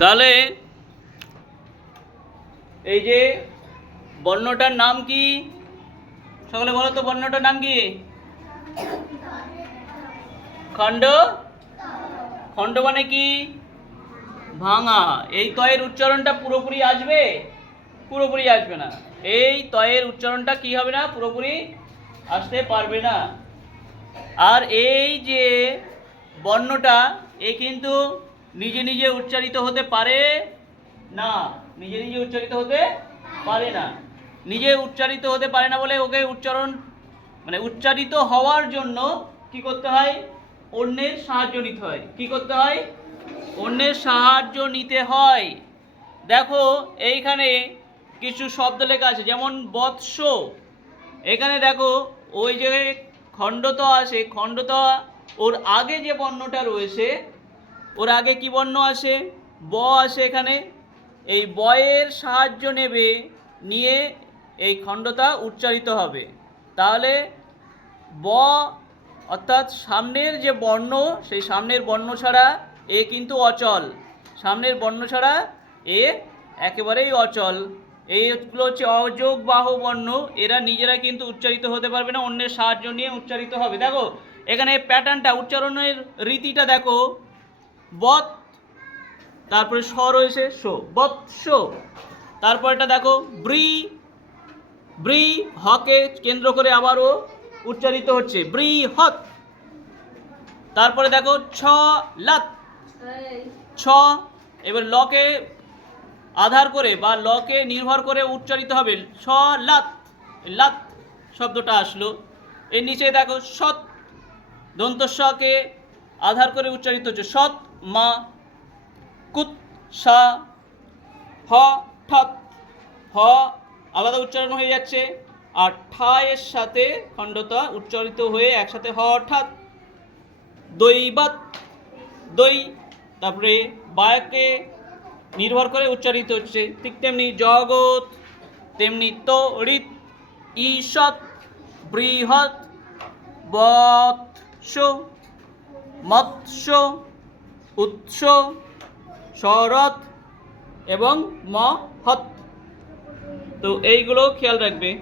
তাহলে এই যে বর্ণটার নাম কি? সকলে বলো তো, বর্ণটার নাম কি? খণ্ড। খণ্ড মানে কি? ভাঙা। এই তয়ের উচ্চারণটা পুরোপুরি আসবে? পুরোপুরি আসবে না। এই তয়ের উচ্চারণটা কি হবে না? পুরোপুরি আসতে পারবে না। আর এই যে বর্ণটা, এ কিন্তু নিজে নিজে উচ্চারিত হতে পারে না। নিজে নিজে উচ্চারিত হতে পারে না। নিজে উচ্চারিত হতে পারে না বলে ওকে উচ্চারিত হওয়ার জন্য কি করতে হয়? অন্যের সাহায্য নিতে হয়। কি করতে হয়? অন্যের সাহায্য নিতে হয়। দেখো এইখানে কিছু শব্দ লেখা আছে, যেমন বৎস। এখানে দেখো ওই যে খণ্ডত আছে, খণ্ডত ওর আগে যে বর্ণটা রয়েছে, ওর আগে কি বর্ণ আসে? ব আসে এখানে। এই বয়ের সাহায্য নেবে, নিয়ে এই খণ্ডতা উচ্চারিত হবে। তাহলে ব অর্থাৎ সামনের যে বর্ণ, সেই সামনের বর্ণ ছাড়া এ কিন্তু অচল। সামনের বর্ণ ছাড়া এ একেবারেই অচল। এইগুলো হচ্ছে অযোগ বাহু বর্ণ। এরা নিজেরা কিন্তু উচ্চারিত হতে পারবে না, অন্যের সাহায্য নিয়ে উচ্চারিত হবে। দেখো এখানে প্যাটার্নটা, উচ্চারণের রীতিটা দেখো। বৎ, তারপরে স রয়েছে, শো, বৎস। তারপরটা দেখো ব্রি। ব্রি, হকে কেন্দ্র করে আবারও উচ্চারিত হচ্ছে, বৃহৎ। তারপরে দেখো ছ লাত, ছ। এবার লকে আধার করে বা লকে নির্ভর করে উচ্চারিত হবে, ছ লাত, লাত শব্দটা আসলো। এর নিচে দেখো সৎ, দন্তস্বকে আধার করে উচ্চারিত হচ্ছে, সৎ মা। কুৎ, সা, হ ঠত, হ আলাদা উচ্চারণ হয়ে যাচ্ছে, আর ঠা এর সাথে খণ্ডতা উচ্চারিত হয়ে একসাথে হঠাৎ। দৈবাত, দই। তারপরে বায়কে নির্ভর করে উচ্চারিত হচ্ছে, ঠিক তেমনি জগৎ, তেমনি তড়িৎ, ঈষৎ, বৃহৎ, বৎস, মৎস্য, উৎস, শরৎ এবং মহৎ। তো এইগুলো খেয়াল রাখবে।